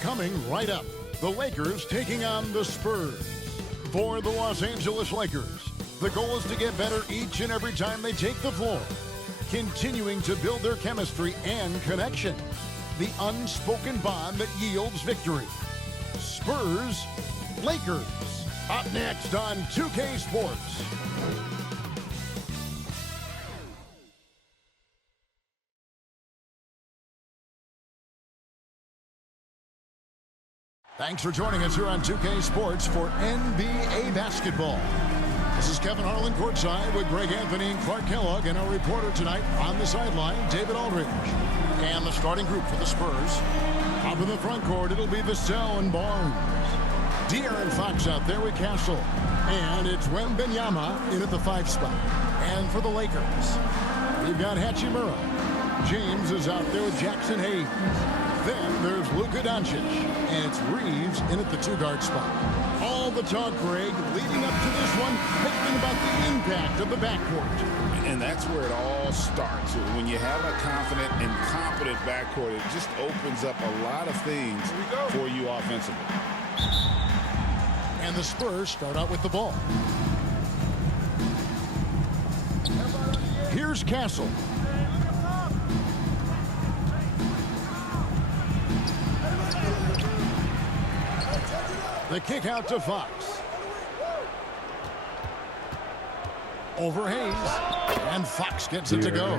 Coming right up, the Lakers taking on the Spurs. For the Los Angeles Lakers, the goal is to get better each and every time they take the floor, continuing to build their chemistry and connection, the unspoken bond that yields victory. Spurs, Lakers, up next on 2K Sports. Thanks for joining us here on 2K Sports for NBA basketball. This is Kevin Harlan courtside with Greg Anthony and Clark Kellogg, and our reporter tonight on the sideline, David Aldridge. And the starting group for the Spurs. Up in the front court, it'll be Vassell and Barnes. De'Aaron Fox out there with Castle. And it's Wembanyama in at the 5 spot. And for the Lakers, we've got Hachimura. James is out there with Jackson Hayes. Then there's Luka Doncic, and it's Reeves in at the 2-guard spot. All the talk, Greg, leading up to this one, thinking about the impact of the backcourt. And that's where it all starts. When you have a confident and competent backcourt, it just opens up a lot of things for you offensively. And the Spurs start out with the ball. Here's Castle. The kick out to Fox. Over Hayes. And Fox gets it to go.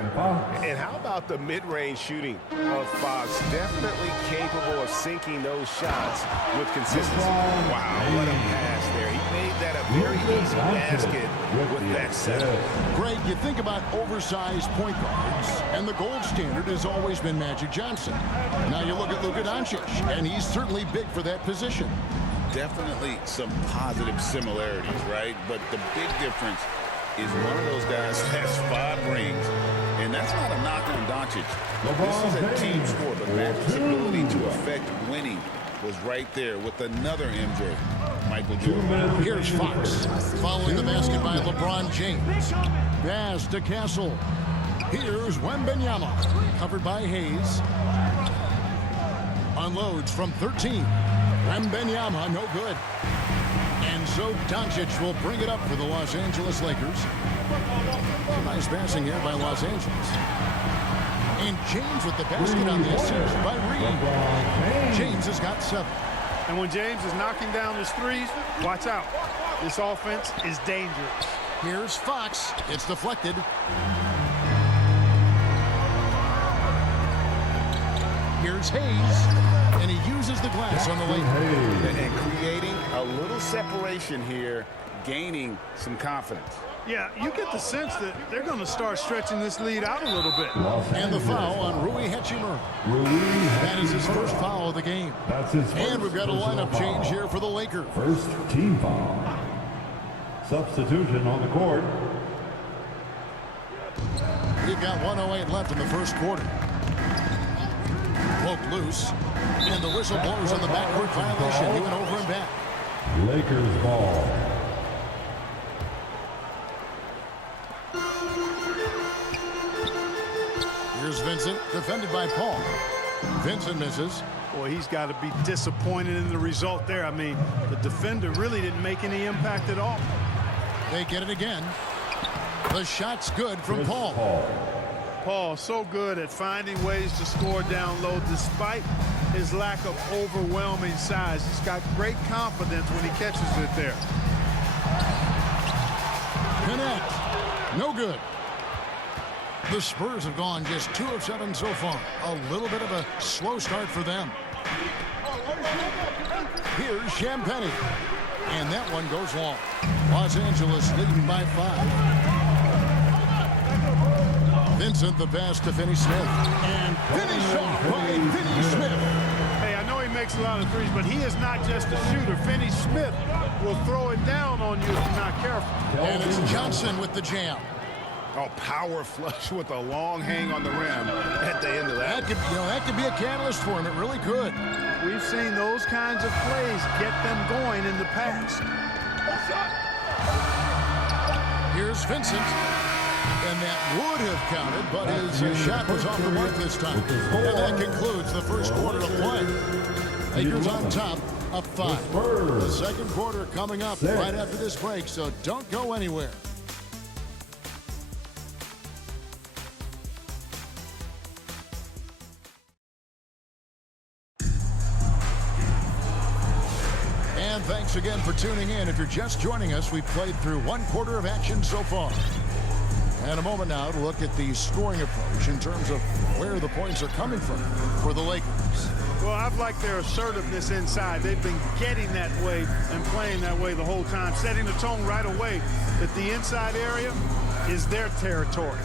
And how about the mid-range shooting of Fox? Definitely capable of sinking those shots with consistency. Wow, what a pass there. He made that a very easy basket with that setup. Greg, you think about oversized point guards, and the gold standard has always been Magic Johnson. Now you look at Luka Doncic, and he's certainly big for that position. Definitely some positive similarities, right? But the big difference is one of those guys has 5 rings, and that's not a knock on Doncic. This is a team sport, but Magic's ability to affect winning was right there with another MJ, Michael Jordan. Here's Fox, following the basket by LeBron James. Pass to Castle. Here's Wembanyama, covered by Hayes. Unloads from 13. Wembanyama, no good. And so Doncic will bring it up for the Los Angeles Lakers. Nice passing here by Los Angeles. And James with the basket on the assist by Reed. James has got 7. And when James is knocking down his threes, watch out. This offense is dangerous. Here's Fox. It's deflected. Here's Hayes. And he uses the glass on the layup. And creating a little separation here, gaining some confidence. Yeah, you get the sense that they're going to start stretching this lead out a little bit. And the foul on Rui Hachimura. That is his first foul of the game. And we've got a lineup change here for the Lakers. First team foul. Substitution on the court. We've got 1:08 left in the first quarter. Poked loose. And the whistle blows on the backcourt violation. He went over and back. Lakers ball. Here's Vincent, defended by Paul. Vincent misses. Boy, he's got to be disappointed in the result there. I mean, the defender really didn't make any impact at all. They get it again. The shot's good from Paul. Paul, so good at finding ways to score down low despite his lack of overwhelming size. He's got great confidence when he catches it there. Connect. No good. The Spurs have gone just 2 of 7 so far. A little bit of a slow start for them. Here's Champagnie. And that one goes long. Los Angeles leading by 5. Vincent, the pass to Finney Smith. And finish off by Finney Smith. Hey, I know he makes a lot of threes, but he is not just a shooter. Finney Smith will throw it down on you if you're not careful. And it's Johnson with the jam. Oh, power flush with a long hang on the rim at the end of that. That could be a catalyst for him. It really could. We've seen those kinds of plays get them going in the past. Here's Vincent. And that would have counted, but his shot was off the mark this time. And that concludes the first quarter of play. Lakers on top, up 5. The second quarter coming up right after this break, so don't go anywhere. And thanks again for tuning in. If you're just joining us, we've played through one quarter of action so far. And a moment now to look at the scoring approach in terms of where the points are coming from for the Lakers. Well, I've liked their assertiveness inside. They've been getting that way and playing that way the whole time, setting the tone right away that the inside area is their territory.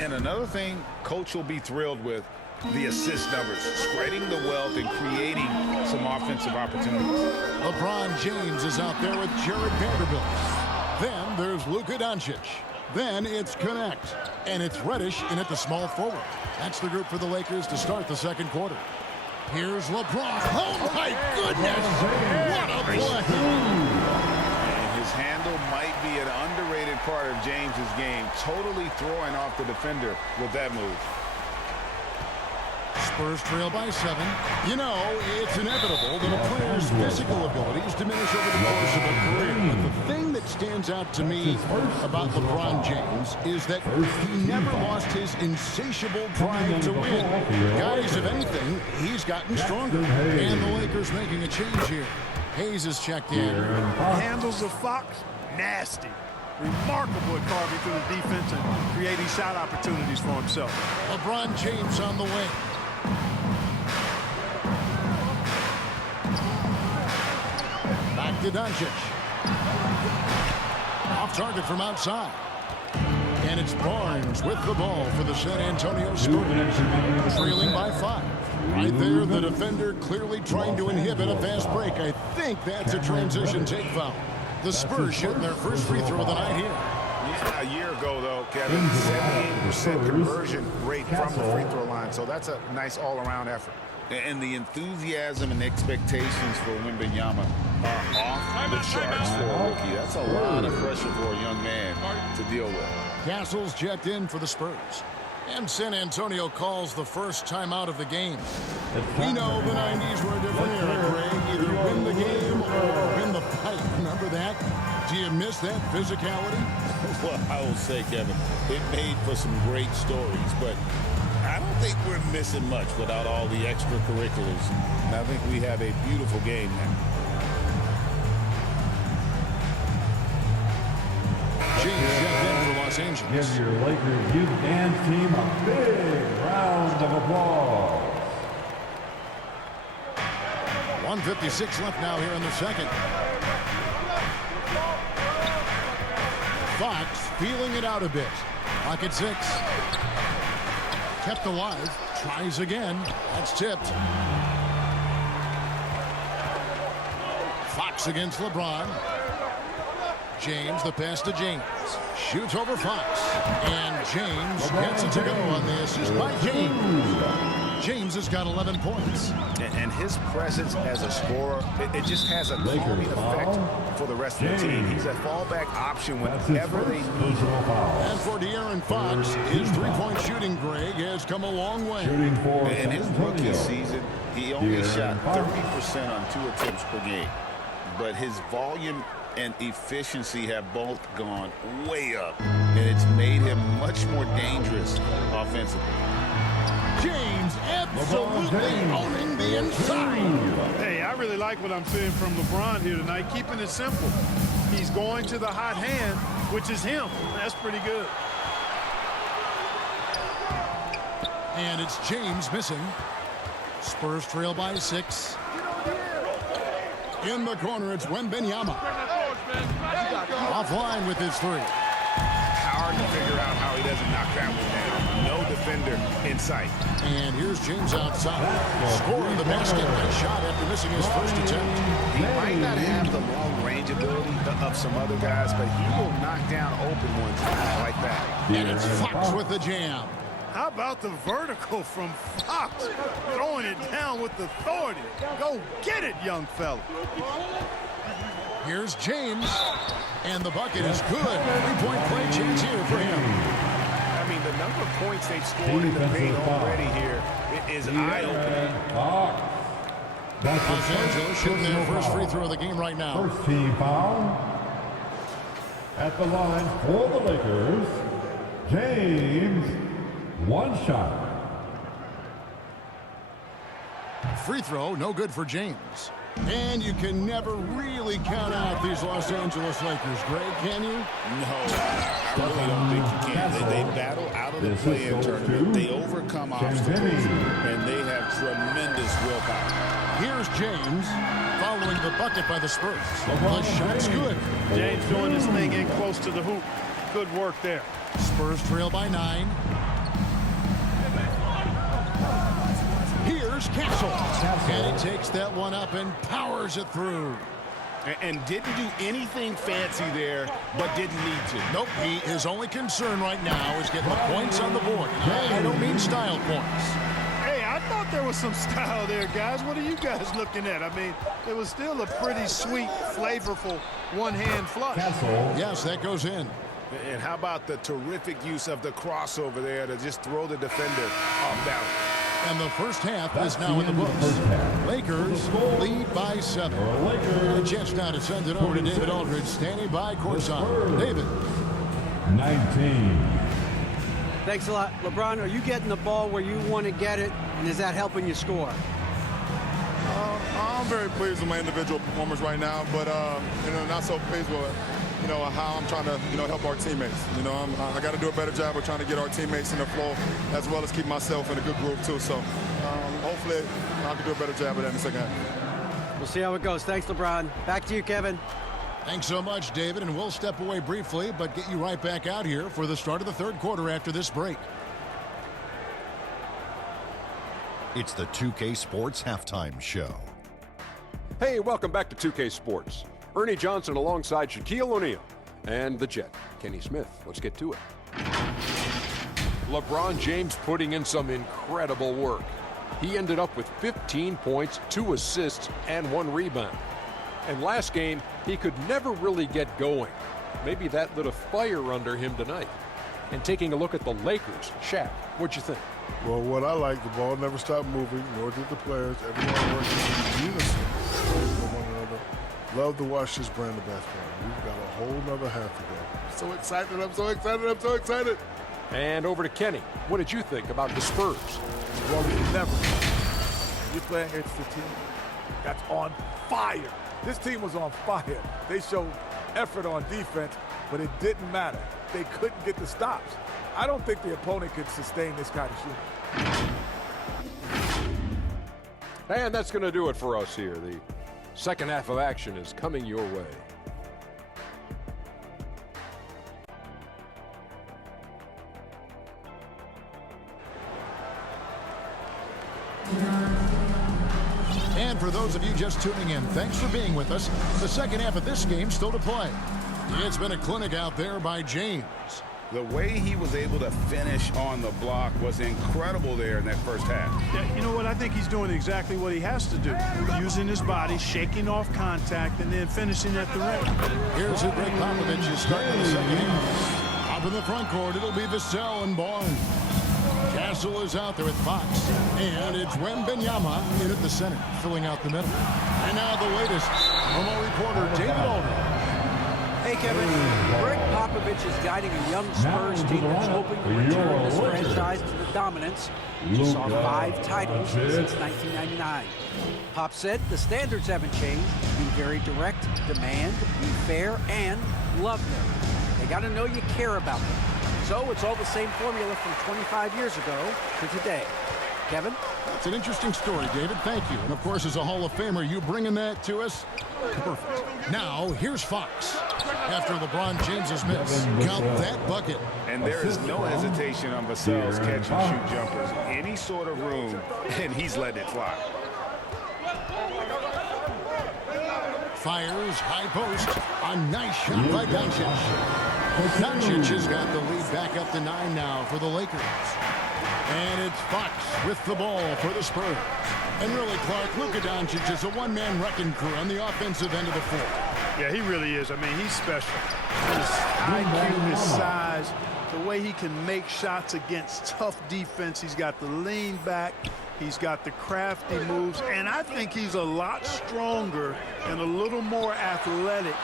And another thing Coach will be thrilled with, the assist numbers, spreading the wealth and creating some offensive opportunities. LeBron James is out there with Jared Vanderbilt. Then there's Luka Doncic. Then it's Connect, and it's Reddish in at the small forward. That's the group for the Lakers to start the second quarter. Here's LeBron. Oh, my goodness! What a play! And his handle might be an underrated part of James's game, totally throwing off the defender with that move. Spurs trail by 7. You know, it's inevitable that a player's physical abilities diminish over the course of a career. But the thing that stands out to me about LeBron James is that he never lost his insatiable drive to win. Guys, if anything, he's gotten stronger. And the Lakers making a change here. Hayes is checked in. Handles of Fox, nasty. Remarkable at carving through the defense and creating shot opportunities for himself. LeBron James on the way. Back to Doncic. Off target from outside. And it's Barnes with the ball for the San Antonio Spurs. Trailing by 5. Right there, the defender clearly trying to inhibit a fast break. I think that's a transition take foul. The Spurs shooting their first free throw of the night here. Yeah, a year ago, though, Kevin, 78% conversion rate from the free throw line. So that's a nice all-around effort. And the enthusiasm and expectations for Wembanyama are off the charts for a rookie. That's a lot of pressure for a young man to deal with. Castles checked in for the Spurs. And San Antonio calls the first timeout of the game. We know the 90s were a different era, Greg. Either win the game or win the fight. Remember that? Do you miss that physicality? Well, I will say, Kevin, it made for some great stories, but I don't think we're missing much without all the extracurriculars. And I think we have a beautiful game now. James checked in for Los Angeles. Give your Lakers youth dance team a big round of applause. 1:56 left now here in the second. Fox feeling it out a bit. Pocket 6. Kept alive. Tries again. That's tipped. Fox against LeBron. James, the pass to James. Shoots over Fox. And James gets it to go on the assist by James. James has got 11 points. And his presence as a scorer, it just has a calming effect for the rest of the team. He's a fallback option whenever they need him. And for De'Aaron Fox, his three-point shooting, Greg, has come a long way. In his rookie season, he only shot 30% on 2 attempts per game. But his volume and efficiency have both gone way up. And it's made him much more dangerous offensively. James absolutely owning the inside. Hey, I really like what I'm seeing from LeBron here tonight, keeping it simple. He's going to the hot hand, which is him. That's pretty good. And it's James missing. Spurs trail by 6. In the corner, it's Wembanyama. Offline with his 3. Hard to figure out how he doesn't knock that one down. No defender in sight. And here's James outside. Scoring the basket. Nice shot after missing his first attempt. He might not have the long-range ability of some other guys, but he will knock down open ones like that. And it's Fox with the jam. How about the vertical from Fox? Throwing it down with authority. Go get it, young fella. Here's James. And the bucket is good. 3-point play chance here for him. I mean, the number of points they've scored in the paint already here is eye-opening. Los Angeles shooting their first free throw of the game right now. First team foul. At the line for the Lakers, James, one shot. Free throw, no good for James. And you can never really count out these Los Angeles Lakers, Greg, can you? No, I really don't think you can. They battle out of the play-in tournament. They overcome obstacles, and they have tremendous willpower. Here's James following the bucket by the Spurs. The shot's good. James doing his thing in close to the hoop. Good work there. Spurs trail by 9. Here's Castle. And he takes that one up and powers it through. And didn't do anything fancy there, but didn't need to. Nope, his only concern right now is getting the points on the board. I don't mean style points. Hey, I thought there was some style there, guys. What are you guys looking at? I mean, it was still a pretty sweet, flavorful one-hand flush. Yes, that goes in. And how about the terrific use of the crossover there to just throw the defender off balance. And the first half is now in the books. Lakers lead by 7. And a chance now to send it over to David Aldridge, standing by courtside. David. 19. Thanks a lot. LeBron, are you getting the ball where you want to get it, and is that helping you score? I'm very pleased with my individual performance right now, but not so pleased with how I'm trying to help our teammates. I got to do a better job of trying to get our teammates in the flow, as well as keep myself in a good groove too. So hopefully I can do a better job of that in the second half. We'll see how it goes. Thanks, LeBron. Back to you, Kevin. Thanks so much, David, and we'll step away briefly, but get you right back out here for the start of the third quarter after this break. It's the 2K Sports Halftime Show. Hey, welcome back to 2K Sports. Ernie Johnson alongside Shaquille O'Neal and the Jet, Kenny Smith. Let's get to it. LeBron James putting in some incredible work. He ended up with 15 points, 2 assists, and 1 rebound. And last game, he could never really get going. Maybe that lit a fire under him tonight. And taking a look at the Lakers, Shaq, what'd you think? Well, what I like, the ball never stopped moving, nor did the players. Everyone working in unison with one another. Love to watch this brand of basketball. We've got a whole nother half to go. So excited, I'm so excited, I'm so excited. And over to Kenny. What did you think about the Spurs? Well, never. You're playing against a team that's on fire. This team was on fire. They showed effort on defense, but it didn't matter. They couldn't get the stops. I don't think the opponent could sustain this kind of shooting. And that's going to do it for us here. The second half of action is coming your way. And for those of you just tuning in, thanks for being with us. The second half of this game still to play. It's been a clinic out there by James. The way he was able to finish on the block was incredible there in that first half. Yeah, you know what? I think he's doing exactly what he has to do. Using his body, shaking off contact, and then finishing at the rim. Here's who Greg Popovich is starting the second half. Up in the front court, it'll be Vassell and Barnes. Castle is out there with Fox. And it's Wembanyama in at the center, filling out the middle. And now the latest from our reporter, David Aldridge. Hey, Kevin. Greg Popovich is guiding a young Spurs team that's hoping to return this franchise to the dominance we saw 5 titles since 1999. Pop said the standards haven't changed. Be very direct, demand, be fair, and love them. They got to know you care about them. So it's all the same formula from 25 years ago to today. Kevin? That's an interesting story, David. Thank you. And, of course, as a Hall of Famer, you bringing that to us? Perfect. Now, here's Fox. After LeBron James's miss. Count that bucket. And there is no hesitation on Vassell's catch-and-shoot jumpers. Any sort of room, and he's letting it fly. Fires, high post. A nice shot by Doncic. Doncic has got the lead back up to 9 now for the Lakers. And it's Fox with the ball for the Spurs. And really, Clark, Luka Doncic is a one-man wrecking crew on the offensive end of the floor. Yeah, he really is. I mean, he's special. His IQ, his size, the way he can make shots against tough defense. He's got the lean back. He's got the crafty moves. And I think he's a lot stronger and a little more athletic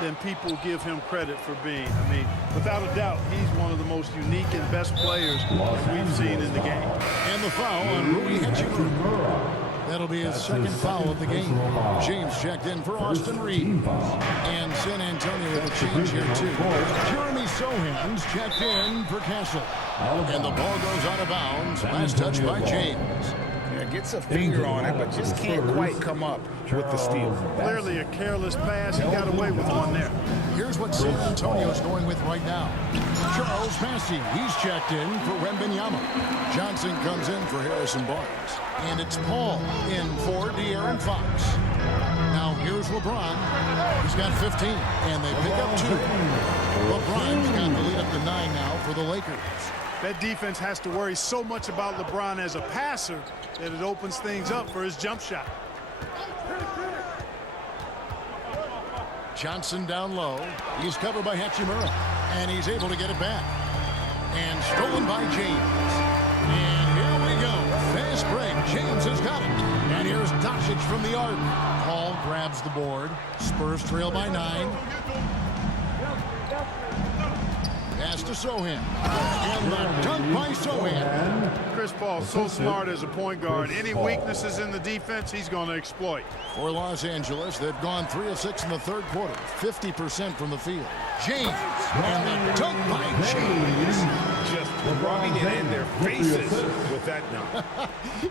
than people give him credit for being. I mean, without a doubt, he's one of the most unique and best players that we've seen in the game. And the foul on Rui Hachimura. That'll be his second foul of the game. James checked in for Austin Reeves. And San Antonio with a change here, too. Jeremy Sohan's checked in for Castle. And the ball goes out of bounds. Last touch by James. Yeah, gets a finger on it, but just can't quite come up with the steal. Clearly a careless pass. He got away with one there. Here's what San Antonio's going with right now. Charles Massey, he's checked in for Wembanyama. Johnson comes in for Harrison Barnes. And it's Paul in for De'Aaron Fox. Now here's LeBron. He's got 15, and they pick up 2. LeBron's got the lead up to 9 now for the Lakers. That defense has to worry so much about LeBron as a passer that it opens things up for his jump shot. Johnson down low. He's covered by Hachimura, and he's able to get it back. And stolen by James. And here we go. Fast break. James has got it. And here's Doncic from the arc. Paul grabs the board. Spurs trail by 9. Pass to Sohan. And the dunk by Sohan. Chris Paul so smart as a point guard. Any weaknesses in the defense, he's going to exploit. For Los Angeles, they've gone 3 of 6 in the third quarter. 50% from the field. James. And the dunk by James. Just rubbing it in their faces with that dunk.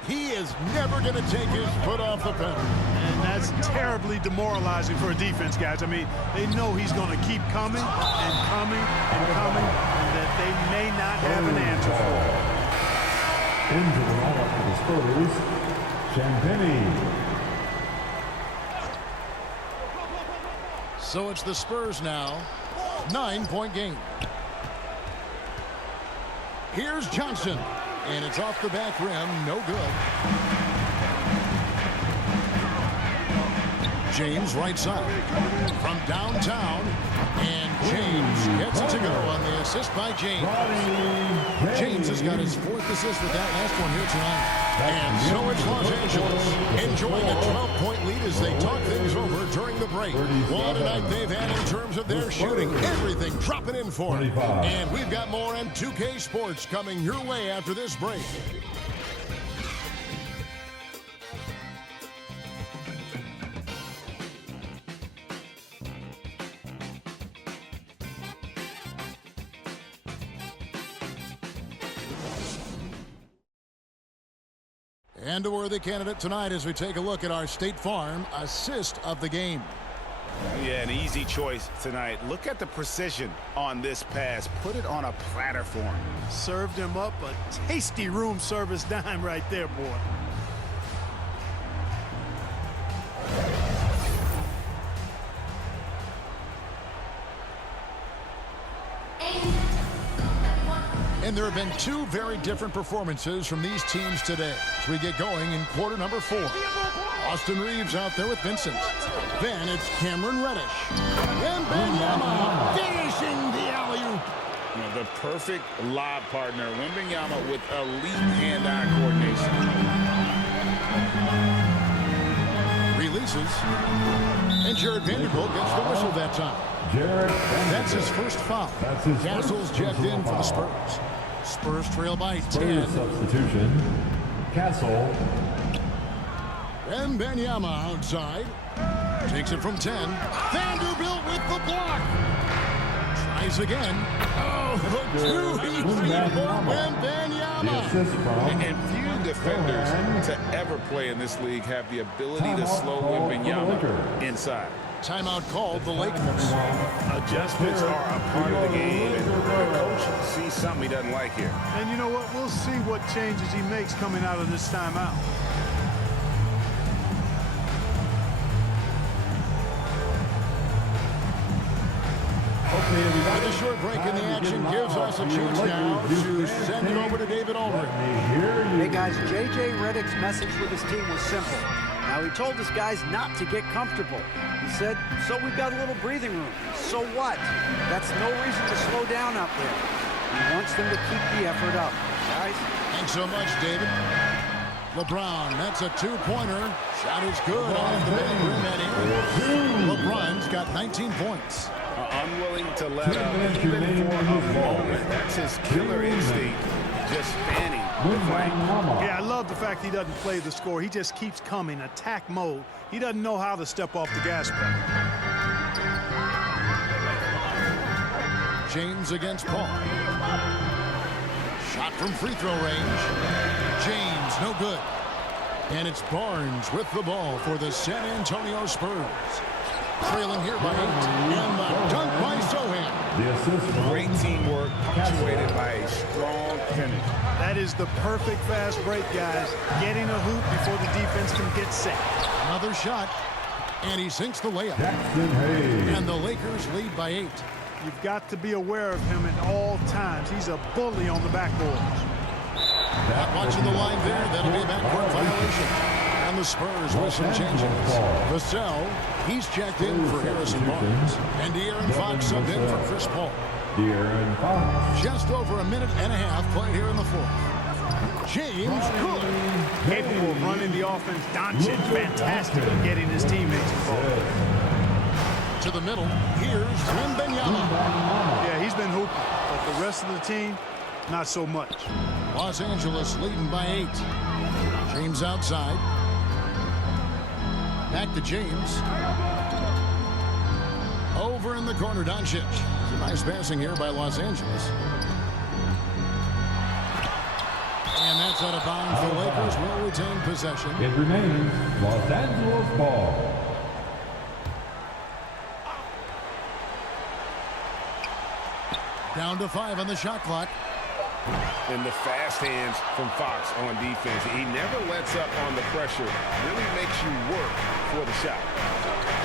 He is never going to take his foot off the pedal. And that's terribly demoralizing for a defense, guys. I mean, they know he's going to keep coming and coming and coming, and that they may not have an answer for it. Into the lineup for the Spurs, Champagny. So it's the Spurs now. 9-point game. Here's Johnson. And it's off the back rim. No good. James right side. From downtown. And James gets it to go on the assist by James. James has got his 4th assist with that last one here tonight. And so it's Los Angeles enjoying a 12-point lead as they talk things over during the break. What a night they've had in terms of their shooting. Everything dropping in for it. And we've got more on 2K Sports coming your way after this break. And a worthy candidate tonight as we take a look at our State Farm assist of the game. Yeah, an easy choice tonight. Look at the precision on this pass. Put it on a platter for him. Served him up a tasty room service dime right there, boy. And there have been 2 very different performances from these teams today as we get going in quarter number 4. Austin Reeves out there with Vincent. Then it's Cameron Reddish. Wembanyama finishing the alley-oop. You know, the perfect lob partner. Wembanyama with elite hand-eye coordination. Releases. And Jared Vanderbilt gets the whistle that time. That's his first foul. Castle's checked in for the Spurs. Spurs trail by 10. Substitution. Castle. Wembanyama outside. Takes it from 10. Vanderbilt with the block. Tries again. Oh, too easy for Wembanyama. And few defenders to ever play in this league have the ability to slow Wembanyama inside. Timeout called the Lakers. Adjustments are a part of the game, and the coach sees something he doesn't like here. And you know what? We'll see what changes he makes coming out of this timeout. With a short break in the action gives us a chance now to send it over to David Aldridge. Hey guys, J.J. Redick's message with his team was simple. Now he told his guys not to get comfortable. He said, so we've got a little breathing room. So what? That's no reason to slow down out there. He wants them to keep the effort up. Guys, Thanks so much, David. LeBron, that's a two-pointer. Shot is good off the big rim and in. LeBron's got 19 points. Unwilling to let up even for a moment. That's his killer instinct, just fanning the flank. Yeah, I love the fact he doesn't play the score. He just keeps coming, attack mode. He doesn't know how to step off the gas pedal. James against Paul. Shot from free throw range. James, no good. And it's Barnes with the ball for the San Antonio Spurs. Trailing here by 8. And the dunk by Sohan. Great teamwork punctuated by a strong finish. That is the perfect fast break, guys. Getting a hoop before the defense can get set. Another shot. And he sinks the layup. And the Lakers lead by 8. You've got to be aware of him at all times. He's a bully on the backboards. Not watching the line there. That'll be a backcourt violation. And the Spurs with some changes. Vassell, he's checked in for Harrison Barnes. And De'Aaron Fox subbed in for Chris Paul. Just over a minute and a half played here in the fourth. James good. Capable of running the offense. Doncic, fantastic at getting his teammates involved. To the middle, here's Wembanyama. Yeah, he's been hooping, but the rest of the team, not so much. Los Angeles leading by 8. James outside. Back to James. Over in the corner, Doncic. Some nice passing here by Los Angeles. And that's out of bounds. The Lakers will retain possession. It remains Los Angeles ball. Down to 5 on the shot clock. And the fast hands from Fox on defense. He never lets up on the pressure. Really makes you work for the shot.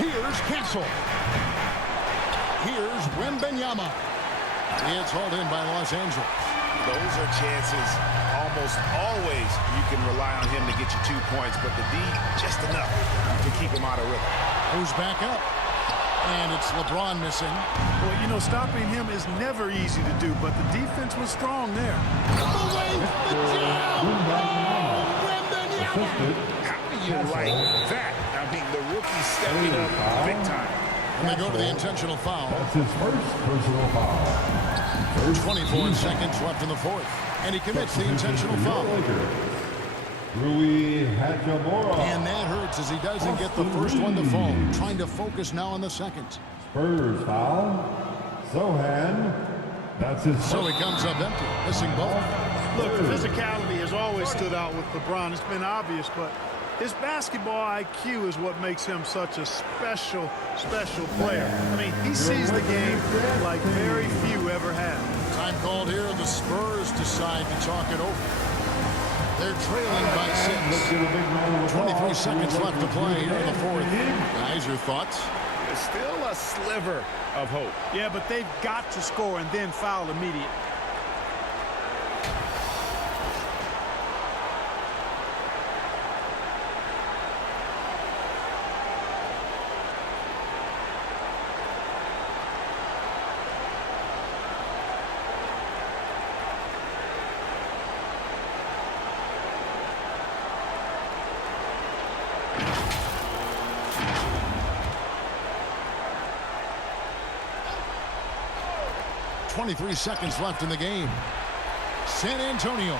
Here's Castle. Here's Wembanyama. It's hauled in by Los Angeles. Those are chances almost always you can rely on him to get you 2 points, but the D, just enough to keep him out of rhythm. Goes back up. And it's LeBron missing. Well, you know, stopping him is never easy to do, but the defense was strong there. The jam! How do you like that? I mean, the rookie stepping up big time. And they go to the intentional foul. That's his first personal foul. 24 seconds left in the fourth. And he commits the intentional foul. Rui Hachimura. And that hurts as he doesn't get the first one to fall. Trying to focus now on the second. Spurs foul. Sohan. That's his. So he comes up empty, missing both. Look, the physicality has always stood out with LeBron. It's been obvious, but his basketball IQ is what makes him such a special player. I mean, he sees the game like very few ever have. Time called here. The Spurs decide to talk it over. They're trailing by 6. 23 seconds left to play here in the fourth. Guys, your thoughts? There's still a sliver of hope. Yeah, but they've got to score and then foul immediately. .23 seconds left in the game. San Antonio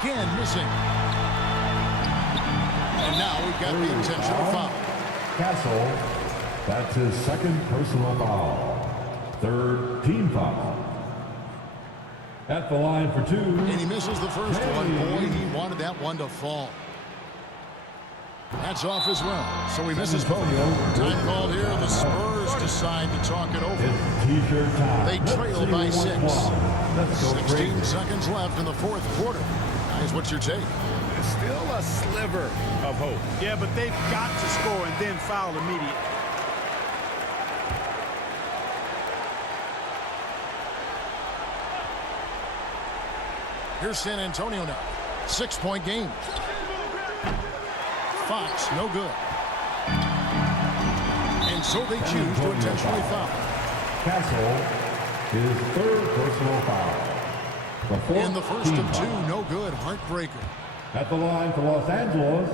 again missing. And now we've got the intentional foul. Castle. That's his second personal foul. Third team foul. At the line for 2. And he misses the first one. Boy, he wanted that one to fall. That's off as well. So he misses both. Time called here. The Spurs decide to talk it over. They trail by 6. 16 seconds left in the fourth quarter. Guys, what's your take? There's still a sliver of hope. Yeah, but they've got to score and then foul immediately. Here's San Antonio now. 6-point game. Fox, no good. And so they choose to intentionally foul. Castle, his third personal foul. In the first of two, no good. Heartbreaker. At the line for Los Angeles,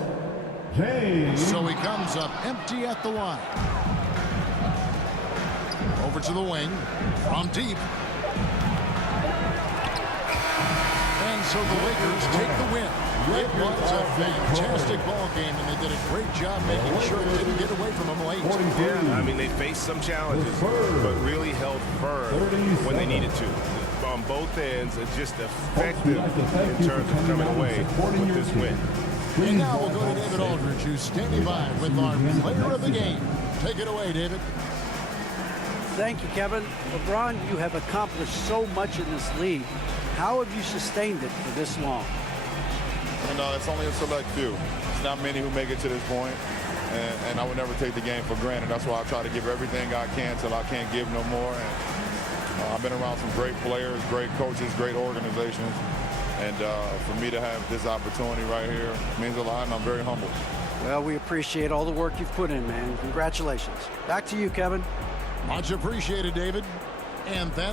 James. So he comes up empty at the line. Over to the wing. From deep. And so the Lakers take the win. It was a fantastic ball game, and they did a great job making sure it didn't get away from them late. Yeah, I mean, they faced some challenges, but really held firm when they needed to. On both ends, and just effective in terms of coming away with this win. And now we'll go to David Aldridge, who's standing by with our player of the game. Take it away, David. Thank you, Kevin. LeBron, you have accomplished so much in this league. How have you sustained it for this long? And it's only a select few. It's not many who make it to this point, and I would never take the game for granted. That's why I try to give everything I can till I can't give no more. And I've been around some great players, great coaches, great organizations, and for me to have this opportunity right here means a lot, and I'm very humbled. Well, we appreciate all the work you've put in, man. Congratulations. Back to you, Kevin. Much appreciated, David. And that